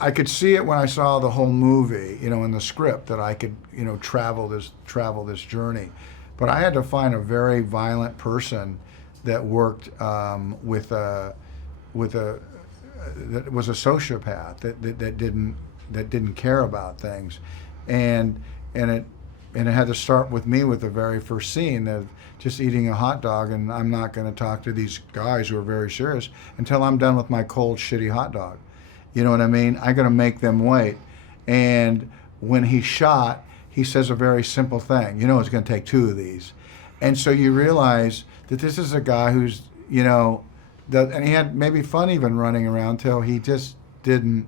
I could see it when I saw the whole movie, in the script, that I could, travel this journey. But I had to find a very violent person that worked with a that was a sociopath that didn't care about things, and and it and it had to start with me with the very first scene of just eating a hot dog, and I'm not going to talk to these guys who are very serious until I'm done with my cold, shitty hot dog. You know what I mean? I got to make them wait. And when he shot, he says a very simple thing. It's going to take two of these. And so you realize that this is a guy who's, and he had maybe fun even running around till he just didn't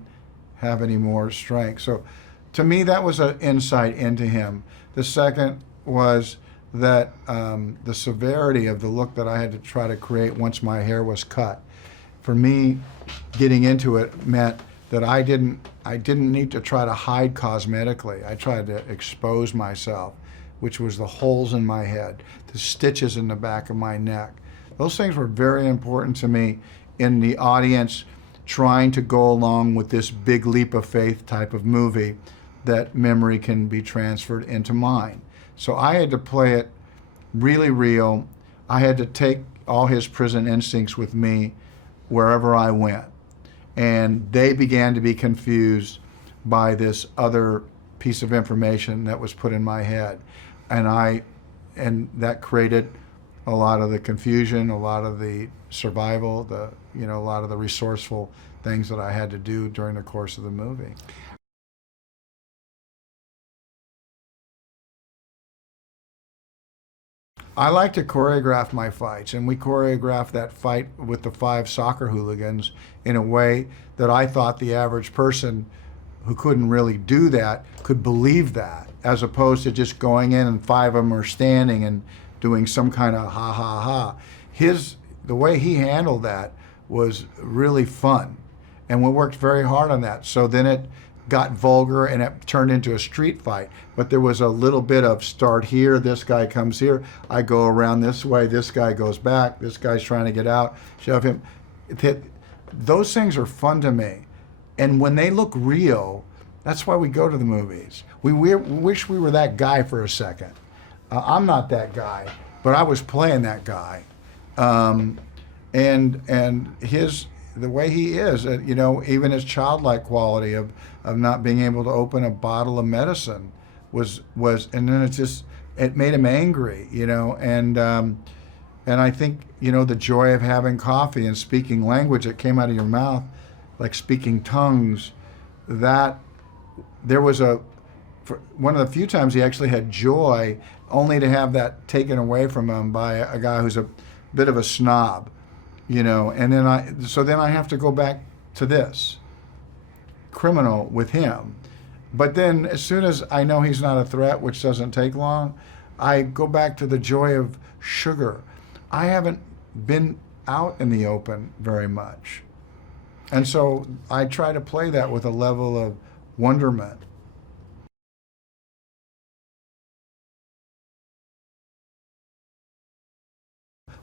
have any more strength. So to me, that was an insight into him. The second was that the severity of the look that I had to try to create once my hair was cut. For me, getting into it meant that I didn't need to try to hide cosmetically. I tried to expose myself, which was the holes in my head, the stitches in the back of my neck. Those things were very important to me in the audience trying to go along with this big leap of faith type of movie that memory can be transferred into mine. So I had to play it really real. I had to take all his prison instincts with me wherever I went. And they began to be confused by this other piece of information that was put in my head. And that created a lot of the confusion, a lot of the survival, a lot of the resourceful things that I had to do during the course of the movie. I like to choreograph my fights, and we choreographed that fight with the 5 soccer hooligans in a way that I thought the average person who couldn't really do that could believe that, as opposed to just going in and 5 of them are standing and doing some kind of ha ha ha. The way he handled that was really fun, and we worked very hard on that. So then it got vulgar and it turned into a street fight. But there was a little bit of start here, this guy comes here, I go around this way, this guy goes back, this guy's trying to get out, shove him. Those things are fun to me. And when they look real, that's why we go to the movies. We wish we were that guy for a second. I'm not that guy, but I was playing that guy. And the way he is, even his childlike quality of not being able to open a bottle of medicine was, and then it made him angry, and I think, the joy of having coffee and speaking language that came out of your mouth, like speaking tongues, that there was one of the few times he actually had joy, only to have that taken away from him by a guy who's a bit of a snob. And then I have to go back to this criminal with him. But then as soon as I know he's not a threat, which doesn't take long, I go back to the joy of sugar. I haven't been out in the open very much. And so I try to play that with a level of wonderment.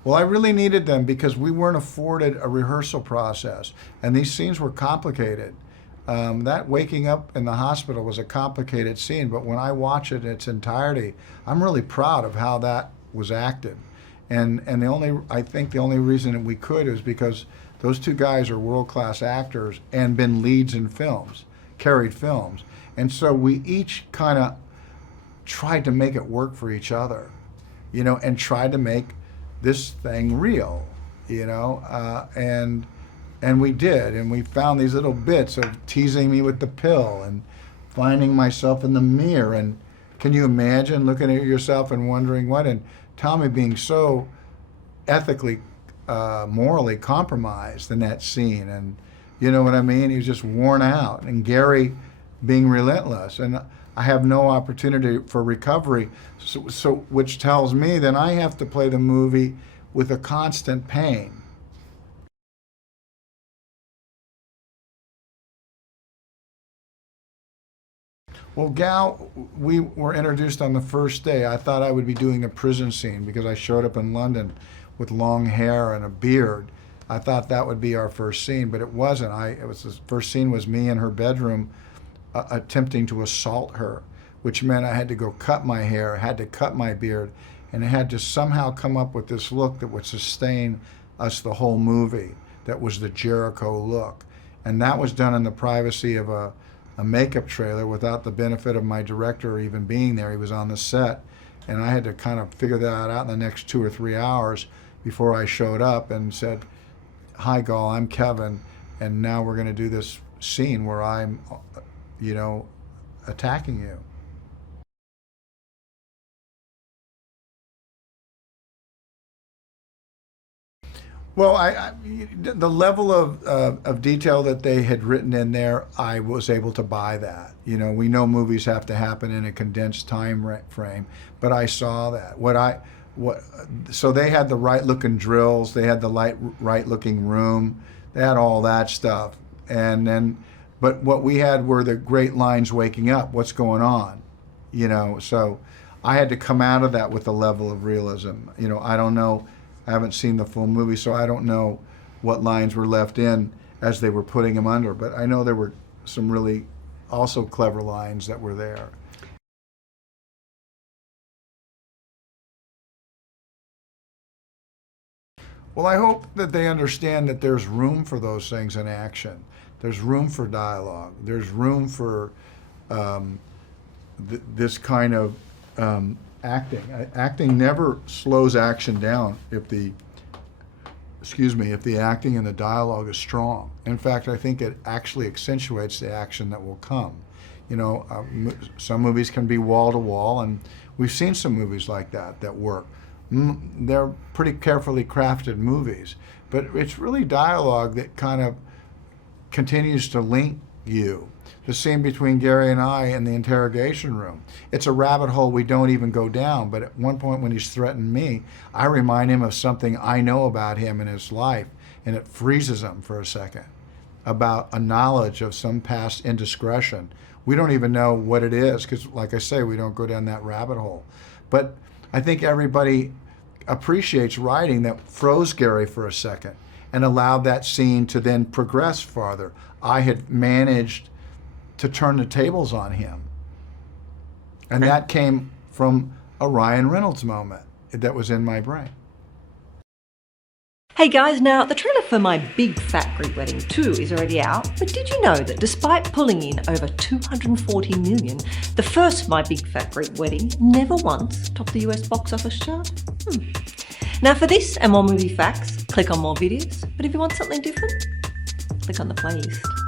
Well, I really needed them because we weren't afforded a rehearsal process, and these scenes were complicated. That waking up in the hospital was a complicated scene, but when I watch it in its entirety, I'm really proud of how that was acted. And I think the only reason that we could is because those 2 guys are world-class actors and been leads in films, carried films. And so we each kind of tried to make it work for each other, and tried to make this thing real, and we did, and we found these little bits of teasing me with the pill and finding myself in the mirror, and can you imagine looking at yourself and wondering what, and Tommy being so ethically, morally compromised in that scene, and you know what I mean, he was just worn out, and Gary being relentless, and I have no opportunity for recovery, so which tells me then I have to play the movie with a constant pain. Well, Gal, we were introduced on the first day. I thought I would be doing a prison scene because I showed up in London with long hair and a beard. I thought that would be our first scene, but it wasn't. The first scene was me in her bedroom attempting to assault her, which meant I had to go cut my hair, had to cut my beard, and I had to somehow come up with this look that would sustain us the whole movie. That was the Jericho look. And that was done in the privacy of a makeup trailer without the benefit of my director even being there. He was on the set, and I had to kind of figure that out in the next 2 or 3 hours before I showed up and said, "Hi, Gal, I'm Kevin, and now we're going to do this scene where I'm, attacking you." Well, the level of detail that they had written in there, I was able to buy that. We know movies have to happen in a condensed time frame, but I saw that. So they had the right looking drills, they had the right looking room, they had all that stuff, but what we had were the great lines waking up. What's going on? So I had to come out of that with a level of realism. I don't know. I haven't seen the full movie, so I don't know what lines were left in as they were putting him under, but I know there were some really also clever lines that were there. Well, I hope that they understand that there's room for those things in action. There's room for dialogue. There's room for this kind of acting. Acting never slows action down if the acting and the dialogue is strong. In fact, I think it actually accentuates the action that will come. Some movies can be wall to wall, and we've seen some movies like that work. They're pretty carefully crafted movies, but it's really dialogue that kind of continues to link you. The scene between Gary and I in the interrogation room. It's a rabbit hole we don't even go down, but at one point when he's threatened me, I remind him of something I know about him in his life, and it freezes him for a second, about a knowledge of some past indiscretion. We don't even know what it is, because like I say, we don't go down that rabbit hole. But I think everybody appreciates writing that froze Gary for a second and allowed that scene to then progress farther. I had managed to turn the tables on him. And that came from a Ryan Reynolds moment that was in my brain. Hey guys, now the trailer for My Big Fat Greek Wedding 2 is already out, but did you know that despite pulling in over 240 million, the first My Big Fat Greek Wedding never once topped the US box office chart? Now for this and more movie facts, click on more videos, but if you want something different, click on the playlist.